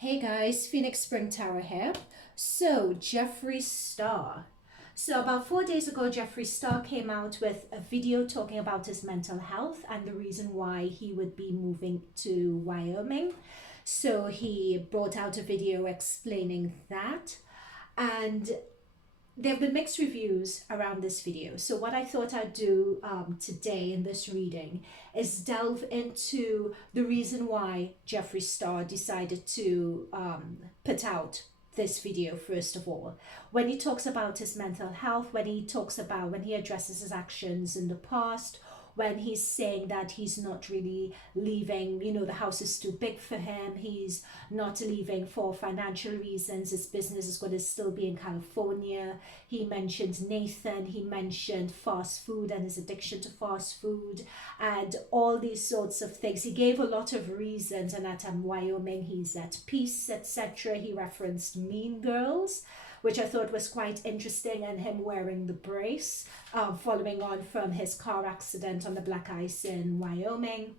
Hey guys, Phoenix Spring Tower here. So, Jeffree Star. So, about 4 days ago, Jeffree Star came out with a video talking about his mental health and the reason why he would be moving to Wyoming. So, he brought out a video explaining that. And there have been mixed reviews around this video. So what I thought I'd do today in this reading is delve into the reason why Jeffree Star decided to put out this video first of all. When he talks about his mental health, when he addresses his actions in the past, when he's saying that he's not really leaving, the house is too big for him, he's not leaving for financial reasons, his business is going to still be in California. He mentioned Nathan, he mentioned fast food and his addiction to fast food and all these sorts of things. He gave a lot of reasons, and at Wyoming he's at peace, etc. He referenced Mean Girls, which I thought was quite interesting, and him wearing the brace, following on from his car accident on the black ice in Wyoming.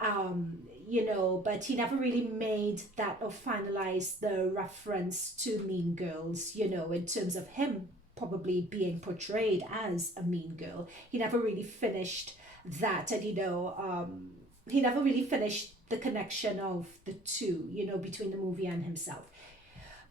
But he never really made that or finalized the reference to Mean Girls, in terms of him probably being portrayed as a mean girl. He never really finished that, and he never really finished the connection of the two, between the movie and himself.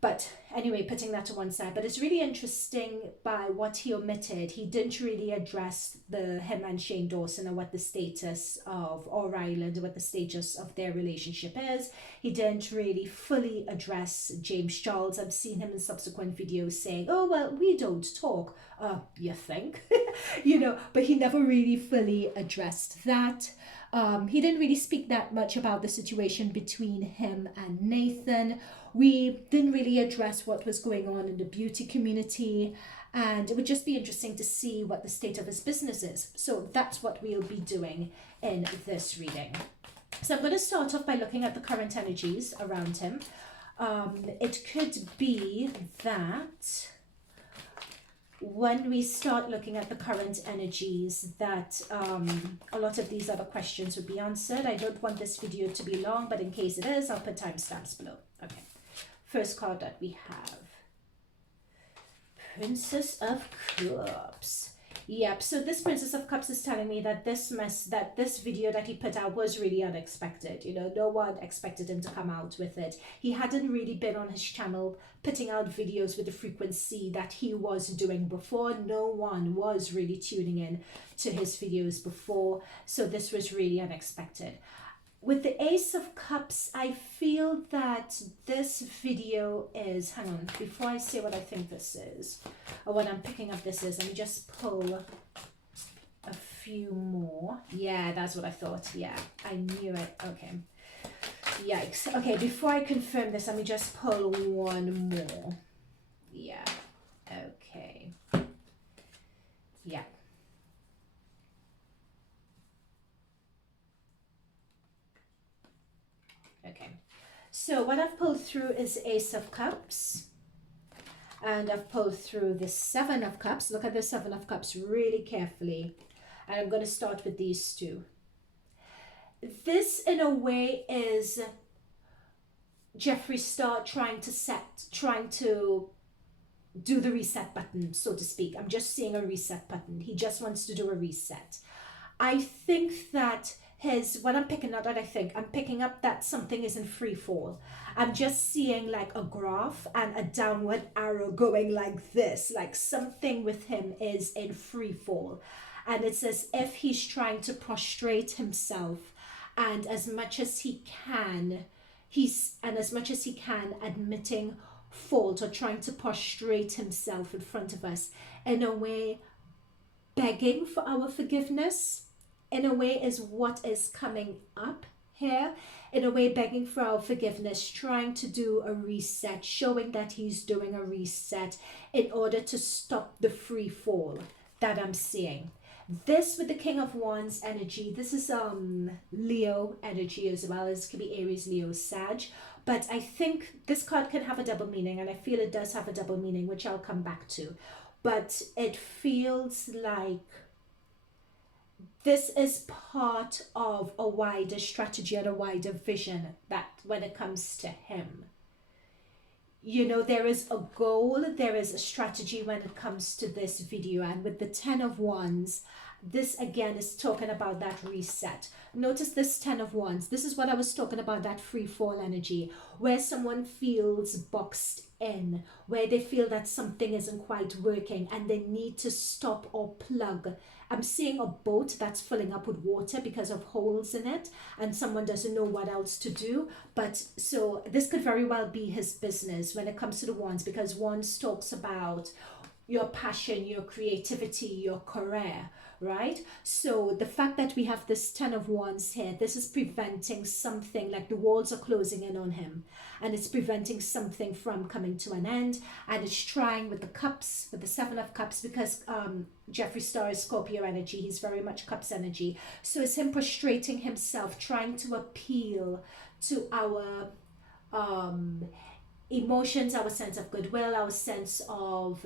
But anyway, putting that to one side, but it's really interesting by what he omitted. He didn't really address him and Shane Dawson and what the status of, or Island, what the status of their relationship is. He didn't really fully address James Charles. I've seen him in subsequent videos saying, oh, well, we don't talk. You think? But he never really fully addressed that. He didn't really speak that much about the situation between him and Nathan. We didn't really address what was going on in the beauty community, and it would just be interesting to see what the state of his business is. So that's what we'll be doing in this reading. So I'm going to start off by looking at the current energies around him. It could be that when we start looking at the current energies that a lot of these other questions would be answered. I don't want this video to be long, but in case it is, I'll put timestamps below. Okay. First card that we have, Princess of Cups. Yep, so this Princess of Cups is telling me that this video that he put out was really unexpected. No one expected him to come out with it. He hadn't really been on his channel putting out videos with the frequency that he was doing before. No one was really tuning in to his videos before, so this was really unexpected. With the Ace of Cups, I feel that this video is, hang on, before I say what I think this is, or what I'm picking up this is, let me just pull a few more. Yeah, that's what I thought. Yeah, I knew it. Okay. Yikes. Okay, before I confirm this, let me just pull one more. Yeah. Okay. Yeah. Okay, so what I've pulled through is Ace of Cups, and I've pulled through the Seven of Cups. Look at the Seven of Cups really carefully, and I'm going to start with these two. This, in a way, is Jeffree Star trying to do the reset button, so to speak. I'm just seeing a reset button. He just wants to do a reset. I think that I'm picking up that something is in free fall. I'm just seeing like a graph and a downward arrow going like this, like something with him is in free fall. And it's as if he's trying to prostrate himself, and as much as he can, admitting fault or trying to prostrate himself in front of us, in a way begging for our forgiveness. In a way is what is coming up here. In a way begging for our forgiveness, trying to do a reset, showing that he's doing a reset in order to stop the free fall that I'm seeing. This with the King of Wands energy, this is Leo energy as well. As could be Aries, Leo, Sag. But I think this card can have a double meaning, and I feel it does have a double meaning, which I'll come back to. But it feels like this is part of a wider strategy and a wider vision that when it comes to him, you know, there is a goal, there is a strategy when it comes to this video. And with the 10 of Wands, this again is talking about that reset. Notice this 10 of Wands. This is what I was talking about, that free fall energy, where someone feels boxed in, where they feel that something isn't quite working and they need to stop or plug. I'm seeing a boat that's filling up with water because of holes in it, and someone doesn't know what else to do. But so this could very well be his business when it comes to the Wands, because Wands talks about your passion, your creativity, your career, right? So the fact that we have this 10 of Wands here, this is preventing something, like the walls are closing in on him, and it's preventing something from coming to an end. And it's trying with the cups, with the 7 of cups, because Jeffree Star is Scorpio energy, he's very much cups energy. So it's him prostrating himself, trying to appeal to our emotions, our sense of goodwill, our sense of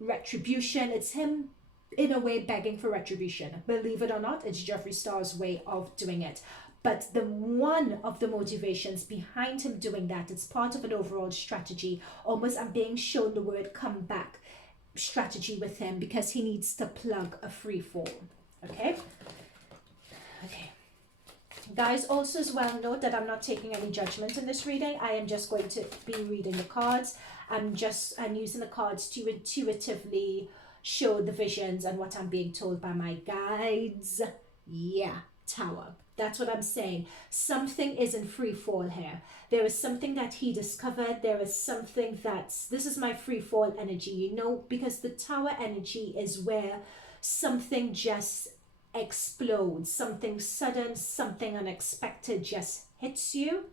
retribution. It's him in a way begging for retribution. Believe it or not, it's Jeffree Star's way of doing it. But the one of the motivations behind him doing that, it's part of an overall strategy. Almost I'm being shown the word come back strategy with him, because he needs to plug a free fall. Okay. Guys, also as well, note that I'm not taking any judgment in this reading. I am just going to be reading the cards. I'm using the cards to intuitively show the visions and what I'm being told by my guides. Yeah, Tower. That's what I'm saying. Something is in free fall here. There is something that he discovered. There is something this is my free fall energy, you know, because the Tower energy is where something just explodes, something sudden, something unexpected just hits you,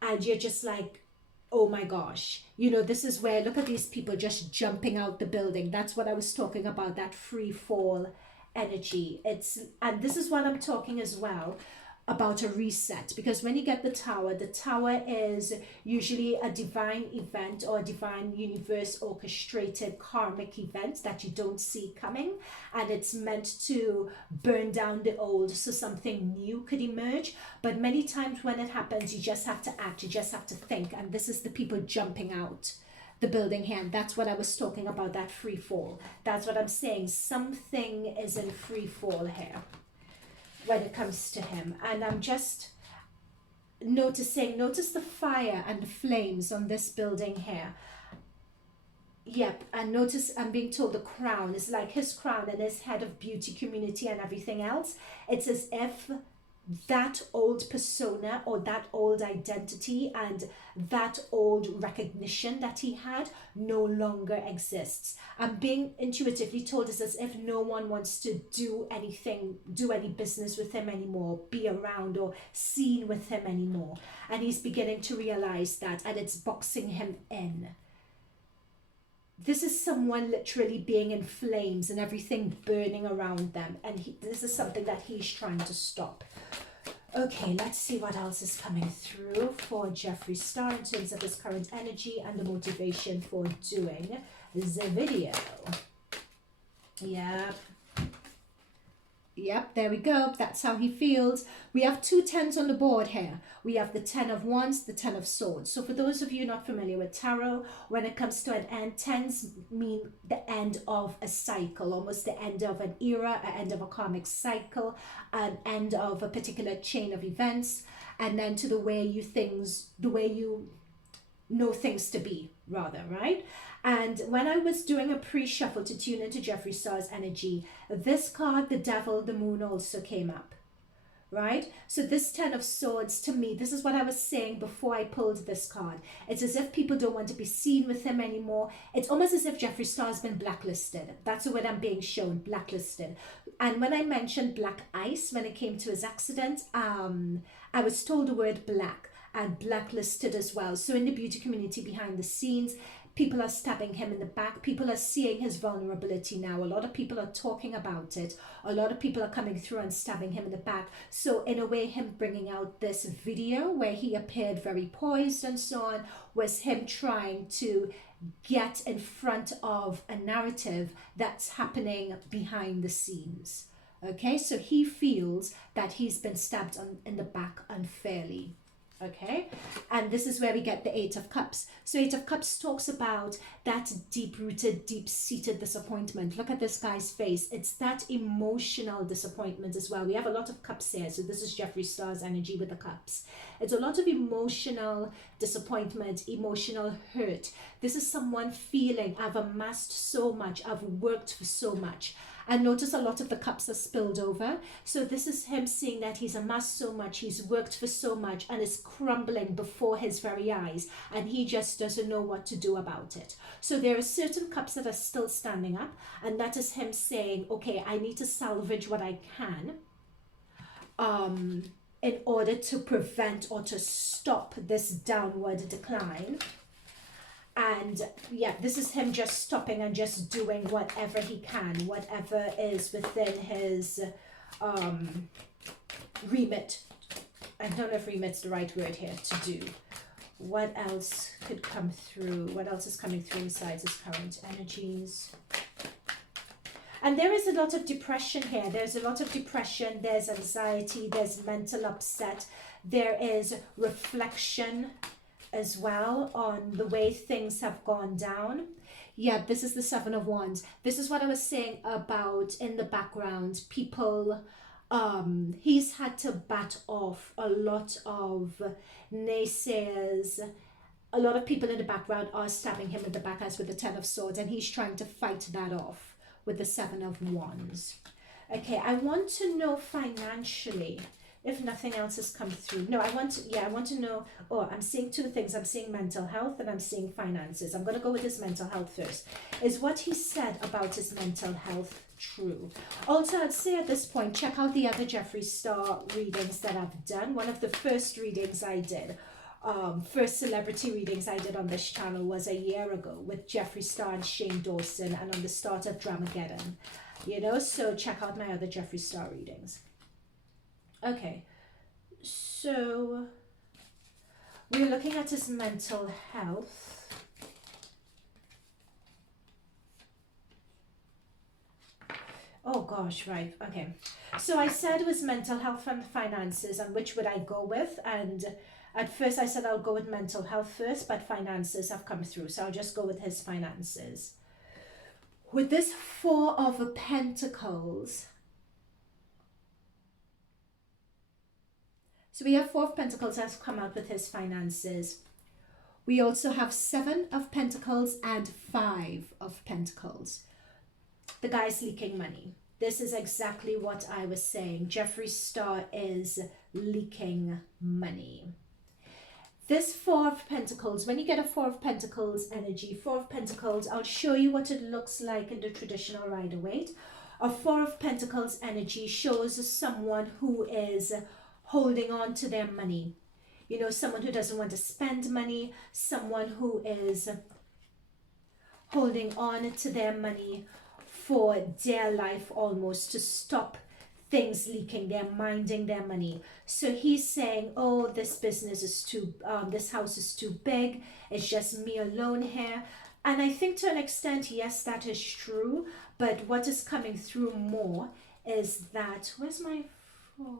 and you're just like, oh my gosh, you know, this is where, look at these people just jumping out the building. That's what I was talking about, that free fall energy. And this is what I'm talking as well about a reset, because when you get the Tower is usually a divine event or a divine universe orchestrated karmic event that you don't see coming, and it's meant to burn down the old so something new could emerge. But many times when it happens, you just have to act, you just have to think, and this is the people jumping out the building here. And that's what I was talking about, that free fall. That's what I'm saying. Something is in free fall here when it comes to him. And I'm just notice the fire and the flames on this building here. Yep, and notice I'm being told the crown is like his crown and his head of beauty, community and everything else. It's as if that old persona or that old identity and that old recognition that he had no longer exists. I'm being intuitively told it's as if no one wants to do anything, do any business with him anymore, be around or seen with him anymore. And he's beginning to realize that, and it's boxing him in. This is someone literally being in flames and everything burning around them. And this is something that he's trying to stop. Okay, let's see what else is coming through for Jeffree Star in terms of his current energy and the motivation for doing the video. Yep, there we go. That's how he feels. We have 2 10s on the board here. We have the 10 of Wands, the 10 of Swords. So for those of you not familiar with tarot, when it comes to an end, 10s mean the end of a cycle, almost the end of an era, an end of a karmic cycle, an end of a particular chain of events, and then to the way you know things to be, rather, right? And when I was doing a pre-shuffle to tune into Jeffree Star's energy, this card, the Devil, the Moon, also came up, right? So this 10 of Swords, to me, this is what I was saying before I pulled this card. It's as if people don't want to be seen with him anymore. It's almost as if Jeffree Star has been blacklisted. That's the word I'm being shown, blacklisted. And when I mentioned black ice, when it came to his accident, I was told the word black and blacklisted as well. So in the beauty community behind the scenes, people are stabbing him in the back. People are seeing his vulnerability now. A lot of people are talking about it. A lot of people are coming through and stabbing him in the back. So in a way, him bringing out this video where he appeared very poised and so on was him trying to get in front of a narrative that's happening behind the scenes. Okay, so he feels that he's been stabbed in the back unfairly. Okay, and this is where we get the Eight of Cups. So Eight of Cups talks about that deep-rooted, deep-seated disappointment. Look at this guy's face. It's that emotional disappointment as well. We have a lot of cups here, so this is Jeffree Star's energy with the cups. It's a lot of emotional disappointment, emotional hurt. This is someone feeling, I've amassed so much, I've worked for so much. And notice a lot of the cups are spilled over. So this is him seeing that he's amassed so much, he's worked for so much, and it's crumbling before his very eyes. And he just doesn't know what to do about it. So there are certain cups that are still standing up. And that is him saying, okay, I need to salvage what I can in order to prevent or to stop this downward decline. And yeah, this is him just stopping and just doing whatever he can, whatever is within his remit. I don't know if remit's the right word here, to do. What else could come through? What else is coming through besides his current energies? And there is a lot of depression here. There's a lot of depression. There's anxiety. There's mental upset. There is reflection as well on the way things have gone down. Yeah, this is the Seven of Wands. This is what I was saying about in the background. People, he's had to bat off a lot of naysayers. A lot of people in the background are stabbing him in the back, as with the Ten of Swords, and he's trying to fight that off with the Seven of Wands. Okay, I want to know financially, if nothing else has come through. No, I want to know, I'm seeing two things. I'm seeing mental health and I'm seeing finances. I'm going to go with his mental health first. Is what he said about his mental health true? Also, I'd say at this point, check out the other Jeffree Star readings that I've done. One of the first readings I did, first celebrity readings I did on this channel was a year ago with Jeffree Star and Shane Dawson, and on the start of Dramageddon. You know, so check out my other Jeffree Star readings. Okay, so we're looking at his mental health. Oh gosh, right, okay. So I said it was mental health and finances, and which would I go with? And at first I said I'll go with mental health first, but finances have come through, so I'll just go with his finances. With this Four of Pentacles, so we have Four of Pentacles has come out with his finances. We also have Seven of Pentacles and Five of Pentacles. The guy's leaking money. This is exactly what I was saying. Jeffree Star is leaking money. This Four of Pentacles, when you get a Four of Pentacles energy, Four of Pentacles, I'll show you what it looks like in the traditional Rider-Waite. A Four of Pentacles energy shows someone who is holding on to their money. You know, someone who doesn't want to spend money, someone who is holding on to their money for dear life almost, to stop things leaking. They're minding their money. So he's saying, oh, this business is too, this house is too big. It's just me alone here. And I think to an extent, yes, that is true. But what is coming through more is that, where's my phone?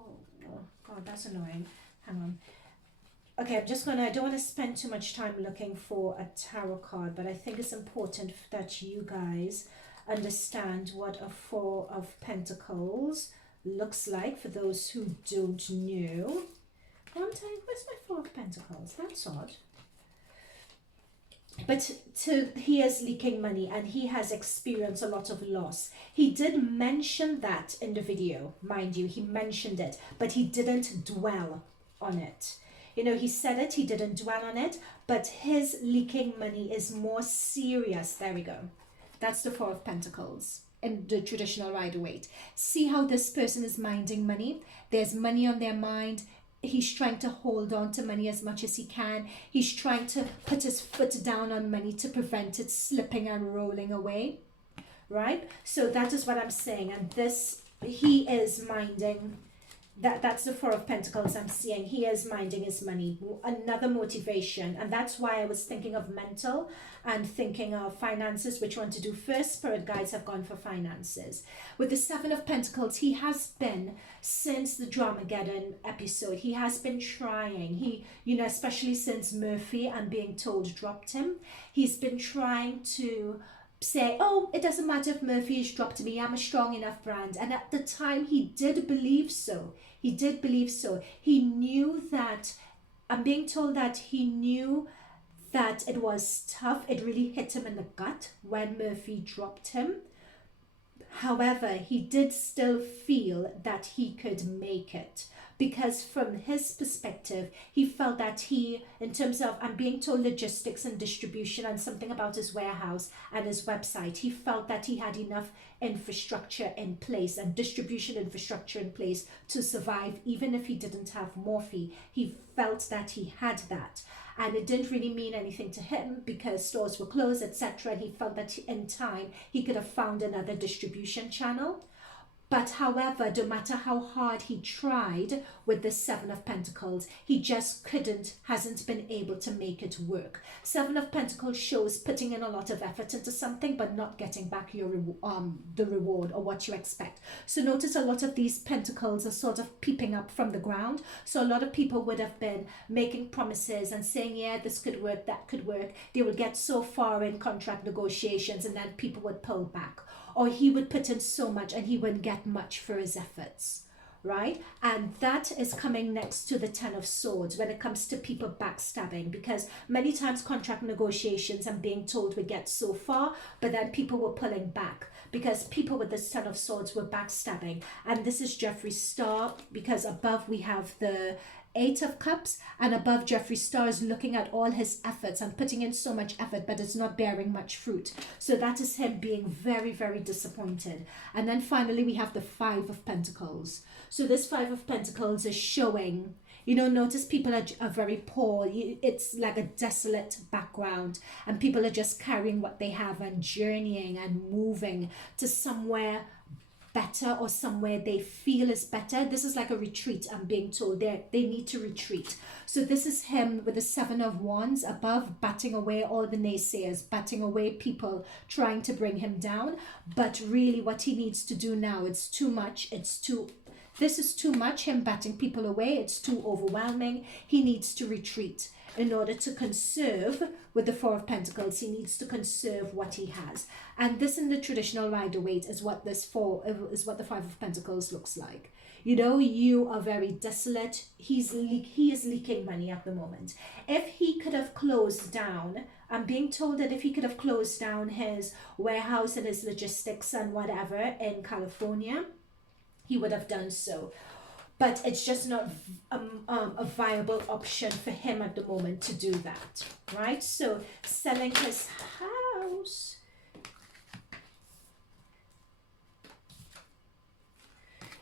Oh, God, that's annoying. Hang on. Okay, I don't want to spend too much time looking for a tarot card, but I think it's important that you guys understand what a Four of Pentacles looks like for those who don't know. I'm telling you, where's my Four of Pentacles? That's odd. But he is leaking money and he has experienced a lot of loss. He did mention that in the video, mind you, he mentioned it, but he didn't dwell on it. You know, he said it, he didn't dwell on it, but his leaking money is more serious. There we go. That's the Four of Pentacles in the traditional Rider-Waite. See how this person is minding money? There's money on their mind. He's trying to hold on to money as much as he can. He's trying to put his foot down on money to prevent it slipping and rolling away, right? So that is what I'm saying. And this, he is minding That's the Four of Pentacles I'm seeing. He is minding his money. Another motivation. And that's why I was thinking of mental and thinking of finances. Which one to do first? Spirit guides have gone for finances. With the Seven of Pentacles, he has been, since the Dramageddon episode, he has been trying. He, you know, especially since Murphy, I'm being told, dropped him. He's been trying to say, oh, it doesn't matter if Murphy has dropped me, I'm a strong enough brand. And at the time, he did believe so. He did believe so. He knew that, I'm being told that he knew that it was tough. It really hit him in the gut when Murphy dropped him. However, he did still feel that he could make it, because from his perspective, he felt that he, in terms of, I'm being told, logistics and distribution and something about his warehouse and his website, he felt that he had enough infrastructure in place and distribution infrastructure in place to survive, even if he didn't have Morphe. He felt that he had that. And it didn't really mean anything to him because stores were closed, etc. He felt that in time he could have found another distribution channel. But however, no matter how hard he tried with the Seven of Pentacles, he just hasn't been able to make it work. Seven of Pentacles shows putting in a lot of effort into something but not getting back your the reward or what you expect. So notice a lot of these pentacles are sort of peeping up from the ground. So a lot of people would have been making promises and saying, yeah, this could work, that could work. They would get so far in contract negotiations and then people would pull back. Or he would put in so much and he wouldn't get much for his efforts, right? And that is coming next to the Ten of Swords when it comes to people backstabbing, because many times contract negotiations, I'm being told, would get so far, but then people were pulling back because people with this Ten of Swords were backstabbing. And this is Jeffree's star, because above we have the Eight of Cups, and above Jeffree Star is looking at all his efforts and putting in so much effort, but it's not bearing much fruit. So that is him being very, very disappointed. And then finally we have the Five of Pentacles. So this Five of Pentacles is showing, you know, notice people are very poor. It's like a desolate background and people are just carrying what they have and journeying and moving to somewhere better or somewhere they feel is better. This is like a retreat, I'm being told. They need to retreat. So this is him with the Seven of Wands above, batting away all the naysayers, batting away people trying to bring him down. But really what he needs to do now, it's too much. This is too much, him batting people away. It's too overwhelming. He needs to retreat in order to conserve. With the Four of Pentacles, he needs to conserve what he has. And this in the traditional Rider-Waite is what the Five of Pentacles looks like. You know, you are very desolate. He is leaking money at the moment. If he could have closed down, I'm being told that if he could have closed down his warehouse and his logistics and whatever in California, he would have done so. But it's just not a viable option for him at the moment to do that, right? So selling his house.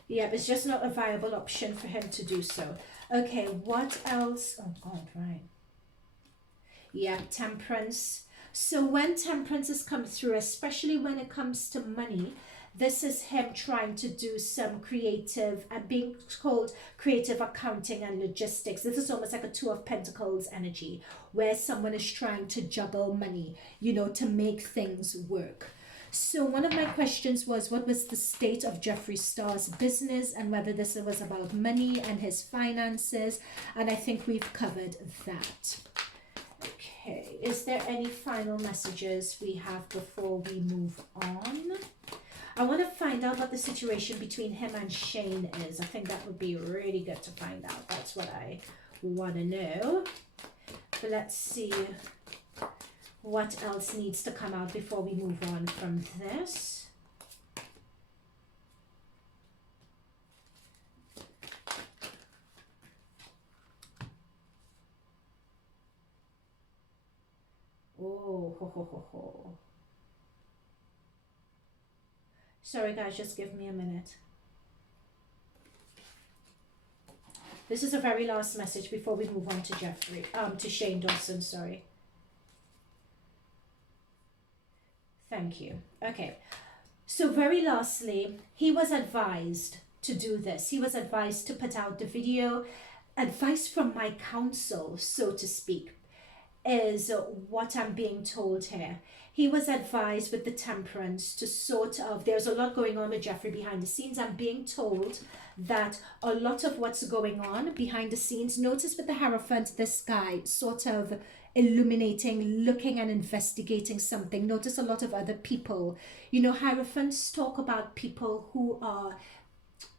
Yeah, it's just not a viable option for him to do so. Okay, what else? Oh God, right. Yeah, temperance. So when temperances come through, especially when it comes to money, this is him trying to do some creative and being called creative accounting and logistics. This is almost like a Two of Pentacles energy where someone is trying to juggle money, you know, to make things work. So one of my questions was, what was the state of Jeffree Star's business and whether this was about money and his finances? And I think we've covered that. Okay, is there any final messages we have before we move on? I want to find out what the situation between him and Shane is. I think that would be really good to find out. That's what I want to know. But let's see what else needs to come out before we move on from this. Oh, ho, ho, ho, ho. Sorry guys, just give me a minute. This is a very last message before we move on to Shane Dawson, sorry. Thank you. Okay. So very lastly, he was advised to do this. He was advised to put out the video. Advice from my counsel, so to speak, is what I'm being told here. He was advised with the temperance to sort of, there's a lot going on with Jeffree behind the scenes. I'm being told that a lot of what's going on behind the scenes, notice with the Hierophant, this guy sort of illuminating, looking and investigating something. Notice a lot of other people. You know, Hierophants talk about people who are,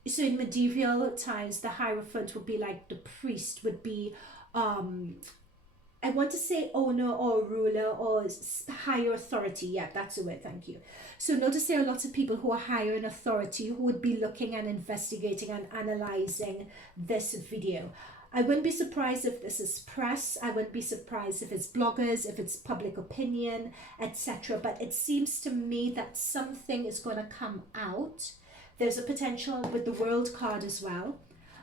so in medieval times, the Hierophant would be like the priest, would be, I want to say owner or ruler or higher authority. Yeah, that's the word. Thank you. So notice there are lots of people who are higher in authority who would be looking and investigating and analyzing this video. I wouldn't be surprised if this is press. I wouldn't be surprised if it's bloggers, if it's public opinion, etc. But it seems to me that something is going to come out. There's a potential with the World card as well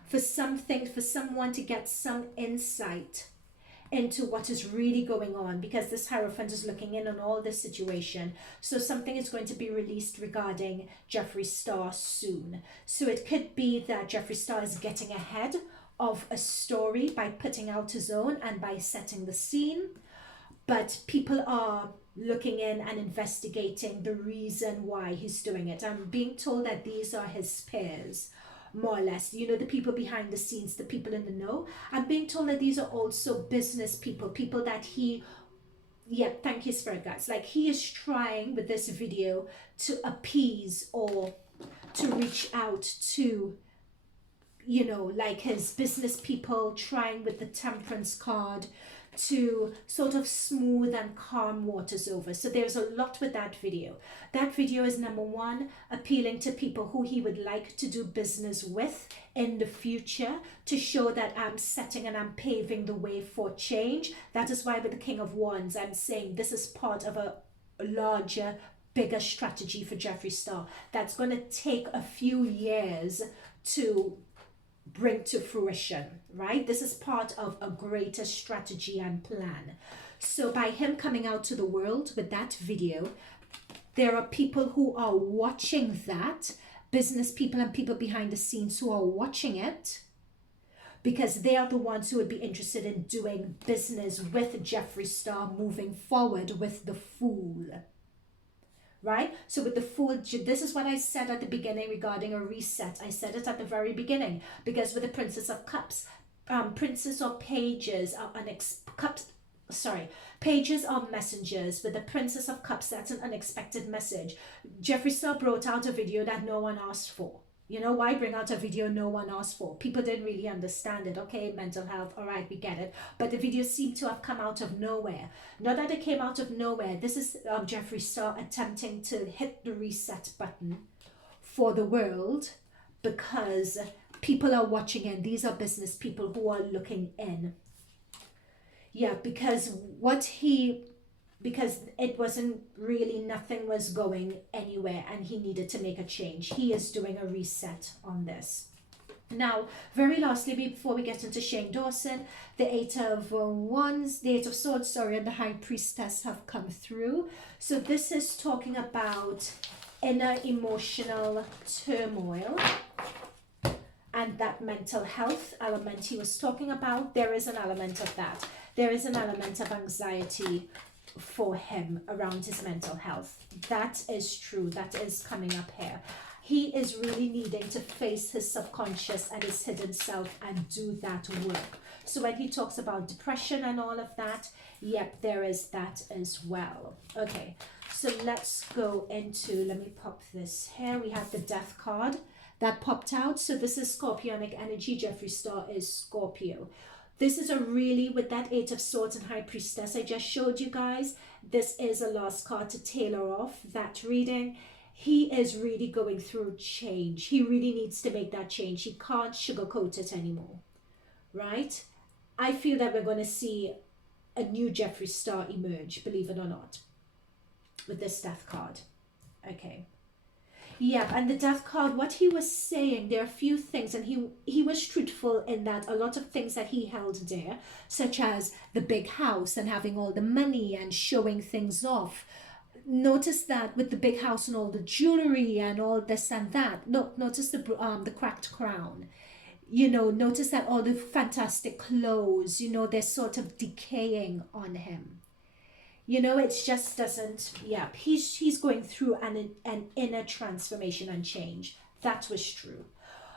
for something, for someone to get some insight into what is really going on, because this Hierophant is looking in on all this situation. So something is going to be released regarding Jeffree Star soon. So it could be that Jeffree Star is getting ahead of a story by putting out his own and by setting the scene. But people are looking in and investigating the reason why he's doing it. I'm being told that these are his peers, more or less, you know, the people behind the scenes, the people in the know. I'm being told that these are also business people, people that he, yeah, thank you, Spirit Guides, like he is trying with this video to appease or to reach out to, you know, like his business people, trying with the temperance card to sort of smooth and calm waters over. So there's a lot with that video. That video is, number one, appealing to people who he would like to do business with in the future, to show that I'm setting and I'm paving the way for change. That is why with the King of Wands, I'm saying this is part of a larger, bigger strategy for Jeffree Star that's going to take a few years to bring to fruition, right? This is part of a greater strategy and plan. So by him coming out to the world with that video, there are people who are watching that, business people and people behind the scenes who are watching it, because they are the ones who would be interested in doing business with Jeffree Star moving forward with the Fool. Right? So with the Fool, this is what I said at the beginning regarding a reset. I said it at the very beginning, because with the Princess of Cups, Princess or Pages are Pages are messengers. With the Princess of Cups, that's an unexpected message. Jeffree Star brought out a video that no one asked for. You know, why bring out a video no one asked for? People didn't really understand it. Okay, mental health, all right, we get it. But the video seemed to have come out of nowhere. Not that it came out of nowhere. This is Jeffree Star attempting to hit the reset button for the world, because people are watching in. These are business people who are looking in. Yeah, because it wasn't really, nothing was going anywhere and he needed to make a change. He is doing a reset on this. Now, very lastly, before we get into Shane Dawson, the Eight of Wands, the Eight of Swords, sorry, and the High Priestess have come through. So this is talking about inner emotional turmoil and that mental health element he was talking about. There is an element of that. There is an element of anxiety for him around his mental health. That is true. That is coming up here. He is really needing to face his subconscious and his hidden self and do that work. So when he talks about depression and all of that, yep, there is that as well. Okay, so let's go into, let me pop this here. We have the Death card that popped out. So this is Scorpionic energy. Jeffree Star is Scorpio. This is a really, with that Eight of Swords and High Priestess I just showed you guys, this is a last card to tailor off that reading. He is really going through change. He really needs to make that change. He can't sugarcoat it anymore, right? I feel that we're going to see a new Jeffree Star emerge, believe it or not, with this Death card. Okay. Yeah, and the Death card, what he was saying, there are a few things, and he was truthful in that a lot of things that he held dear, such as the big house and having all the money and showing things off, Notice that with the big house and all the jewelry and all this and that. Look, notice the cracked crown. You know, notice that all the fantastic clothes, you know, they're sort of decaying on him. You know, it just doesn't, yeah, he's going through an inner transformation and change. That was true.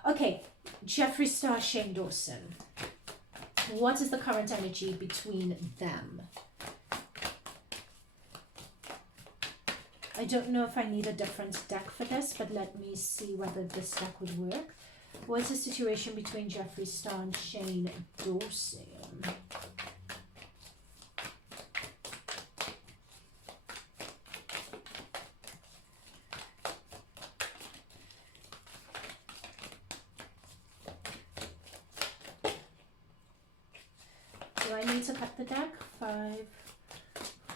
Okay, Jeffree Star, Shane Dawson. What is the current energy between them? I don't know if I need a different deck for this, but let me see whether this deck would work. What's the situation between Jeffree Star and Shane Dawson? Do I need to cut the deck? 5,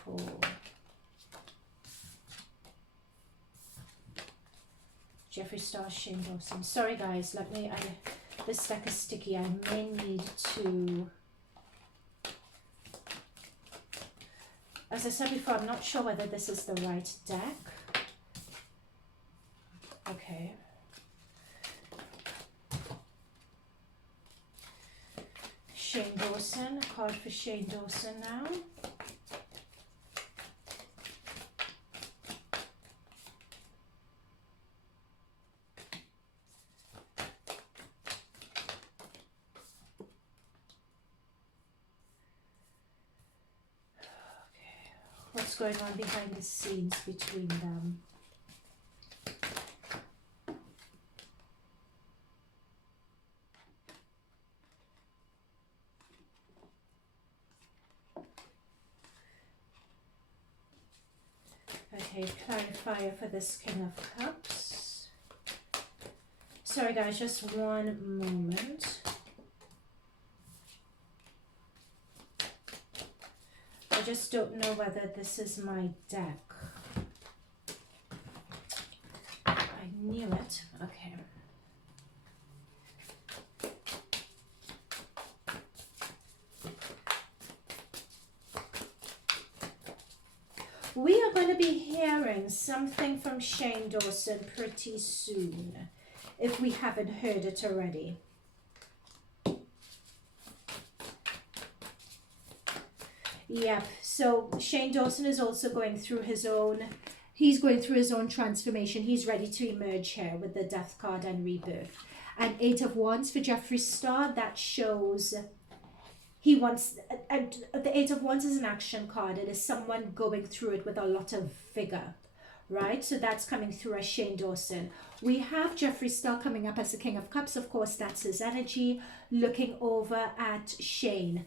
4. Jeffree Star, Shane Dawson. Sorry guys, this deck is sticky. I may need to, as I said before, I'm not sure whether this is the right deck. Okay. Shane Dawson, a card for Shane Dawson now. What's going on behind the scenes between them? Okay, clarifier for this King of Cups. Sorry guys, just one moment. I just don't know whether this is my deck. I knew it. Okay. We are going to be hearing something from Shane Dawson pretty soon, if we haven't heard it already. Yep, so Shane Dawson is also going through his own, he's going through his own transformation. He's ready to emerge here with the Death card and Rebirth. And 8 of Wands for Jeffree Star, that shows he wants, the 8 of Wands is an action card. It is someone going through it with a lot of vigor, right? So that's coming through as Shane Dawson. We have Jeffree Star coming up as the King of Cups. Of course, that's his energy, looking over at Shane.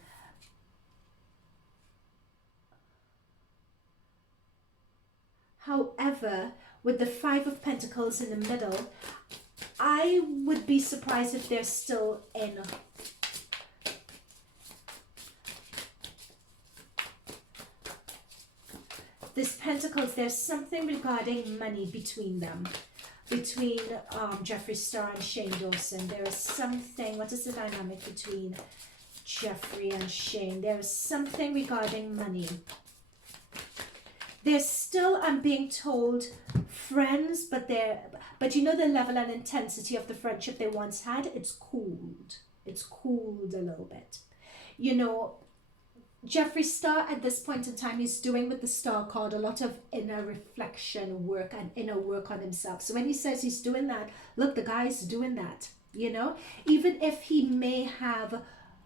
However, with the 5 of Pentacles in the middle, I would be surprised if they're still in. This Pentacles, there's something regarding money between them. Between Jeffree Star and Shane Dawson. There is something, what is the dynamic between Jeffree and Shane? There is something regarding money. They're still, I'm being told, friends, but you know the level and intensity of the friendship they once had, it's cooled. It's cooled a little bit. You know, Jeffree Star at this point in time is doing with the Star card a lot of inner reflection work and inner work on himself. So when he says he's doing that, look, the guy's doing that, you know, even if he may have,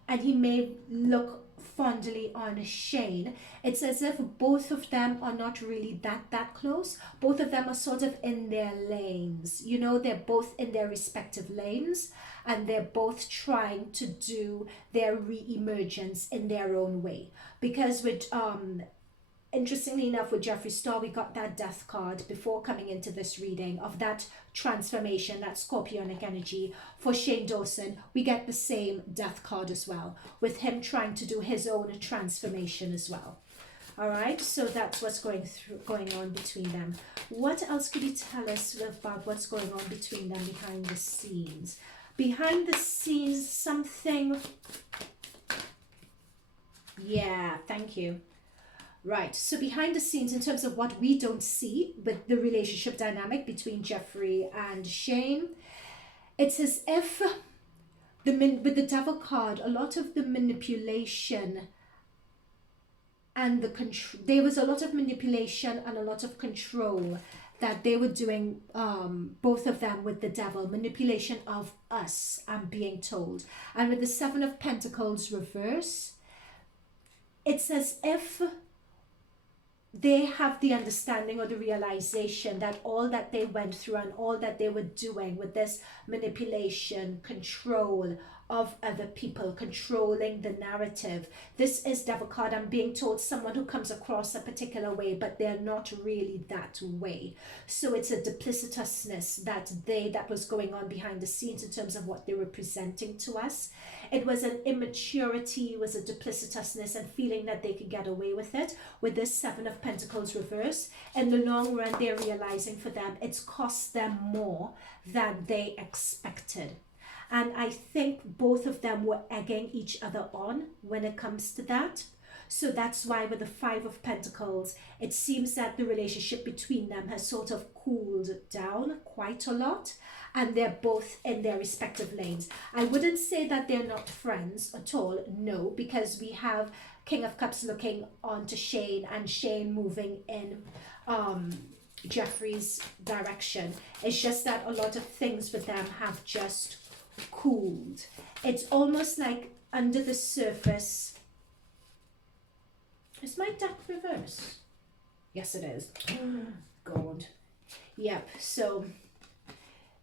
and he may look fondly on Shane, it's as if both of them are not really that close. Both of them are sort of in their lanes, you know, they're both in their respective lanes, and they're both trying to do their re-emergence in their own way. Because with interestingly enough, with Jeffree Star, we got that Death card before coming into this reading of that transformation, that scorpionic energy. For Shane Dawson, we get the same Death card as well, with him trying to do his own transformation as well. All right, so that's what's going on between them. What else could you tell us about what's going on between them behind the scenes? Behind the scenes, something. Yeah, thank you. Right. So behind the scenes, in terms of what we don't see with the relationship dynamic between Jeffree and Shane, it's as if with the devil card, a lot of the manipulation and the control, there was a lot of manipulation and a lot of control that they were doing, both of them with the devil, manipulation of us, I'm being told. And with the Seven of Pentacles reverse, it's as if they have the understanding or the realization that all that they went through and all that they were doing with this manipulation, control of other people, controlling the narrative. This is devil card. I'm being told someone who comes across a particular way, but they're not really that way. So it's a duplicitousness that was going on behind the scenes in terms of what they were presenting to us. It was an immaturity, it was a duplicitousness and feeling that they could get away with it. With this Seven of Pentacles reverse, in the long run, they're realizing for them, it's cost them more than they expected. And I think both of them were egging each other on when it comes to that. So that's why with the Five of Pentacles, it seems that the relationship between them has sort of cooled down quite a lot. And they're both in their respective lanes. I wouldn't say that they're not friends at all, no, because we have King of Cups looking on to Shane and Shane moving in Jeffree's direction. It's just that a lot of things with them have just cooled. It's almost like under the surface. Is my deck reverse? Yes, it is. God. Yep, so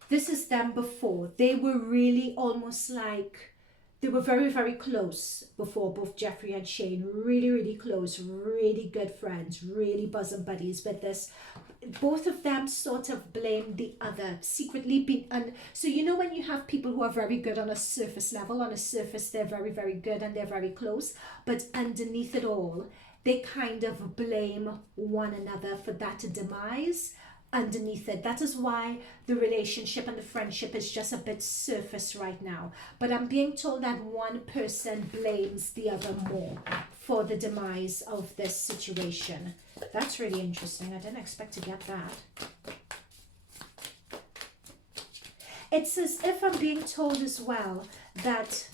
this is them before. They were really almost like, they were very, very close before, both Jeffree and Shane. Really, really close, really good friends, really bosom buddies with this. Both of them sort of blamed the other, secretly. And so, you know, when you have people who are very good on a surface level, on a surface they're very, very good and they're very close, but underneath it all, they kind of blame one another for that demise. Underneath it, that is why the relationship and the friendship is just a bit surface right now. But I'm being told that one person blames the other more for the demise of this situation. That's really interesting. I didn't expect to get that. It's as if I'm being told as well that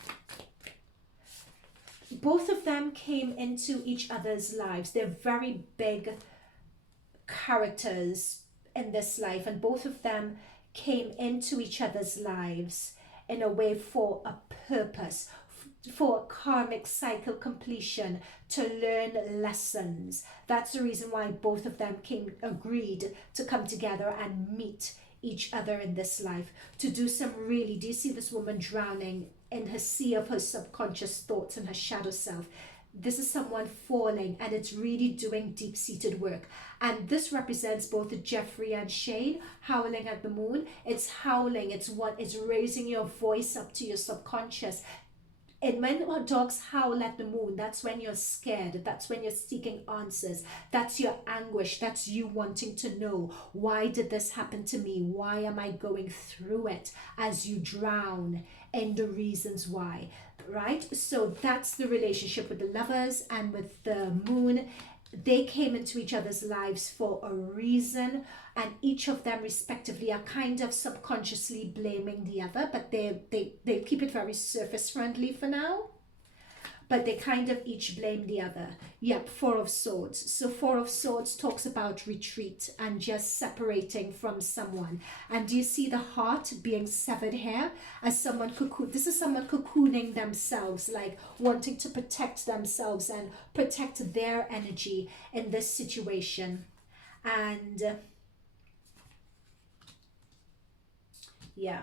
both of them came into each other's lives. They're very big characters in this life, and both of them came into each other's lives in a way for a purpose, for a karmic cycle completion, to learn lessons. That's the reason why both of them agreed to come together and meet each other in this life, to do some really, do you see this woman drowning in her sea of her subconscious thoughts and her shadow self? This is someone falling, and it's really doing deep-seated work. And this represents both Jeffree and Shane howling at the moon. It's howling, it's raising your voice up to your subconscious. And when dogs howl at the moon, that's when you're scared. That's when you're seeking answers. That's your anguish. That's you wanting to know, why did this happen to me? Why am I going through it? As you drown in the reasons why, right? So that's the relationship with the lovers and with the moon. They came into each other's lives for a reason, and each of them respectively are kind of subconsciously blaming the other, but they keep it very surface friendly for now, but they kind of each blame the other. Yep, Four of Swords. So Four of Swords talks about retreat and just separating from someone. And do you see the heart being severed here? As someone this is someone cocooning themselves, like wanting to protect themselves and protect their energy in this situation. And yeah,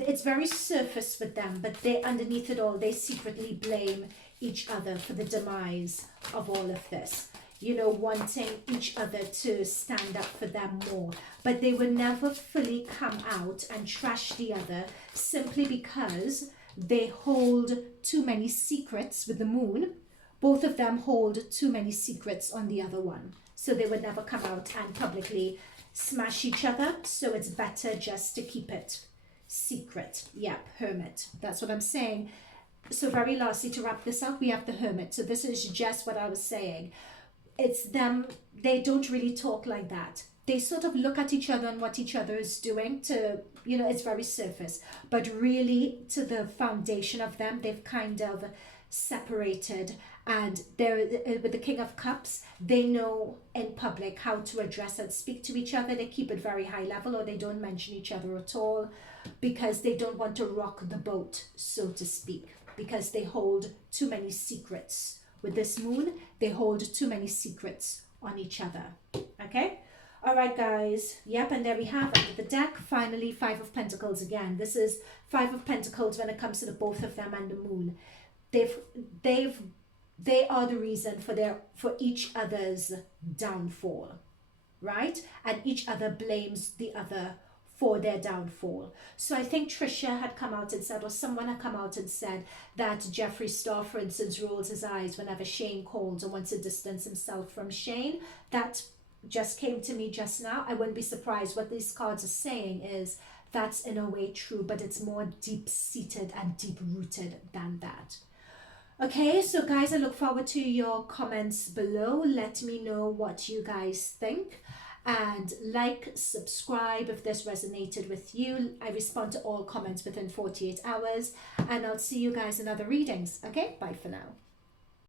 it's very surface with them, but they, underneath it all, they secretly blame each other for the demise of all of this. You know, wanting each other to stand up for them more. But they would never fully come out and trash the other, simply because they hold too many secrets with the moon. Both of them hold too many secrets on the other one. So they would never come out and publicly smash each other. So it's better just to keep it secret. Yep, hermit. That's what I'm saying. So very lastly, to wrap this up, we have the Hermit. So this is just what I was saying. It's them, they don't really talk like that. They sort of look at each other and what each other is doing to, you know, it's very surface. But really, to the foundation of them, they've kind of separated. And they're with the King of Cups, they know in public how to address and speak to each other. They keep it very high level, or they don't mention each other at all, because they don't want to rock the boat, so to speak, because they hold too many secrets. With this moon, they hold too many secrets on each other. Okay? All right, guys. Yep, and there we have it. The deck, finally, Five of Pentacles again. This is Five of Pentacles when it comes to the both of them and the moon. They are the reason for each other's downfall, right? And each other blames the other for their downfall. So I think Trisha had come out and said, or someone had come out and said, that Jeffree Star, for instance, rolls his eyes whenever Shane calls and wants to distance himself from Shane. That just came to me just now. I wouldn't be surprised. What these cards are saying is that's in a way true, but it's more deep-seated and deep-rooted than that. Okay, so guys, I look forward to your comments below. Let me know what you guys think. And like, subscribe if this resonated with you. I respond to all comments within 48 hours. And I'll see you guys in other readings. Okay, bye for now.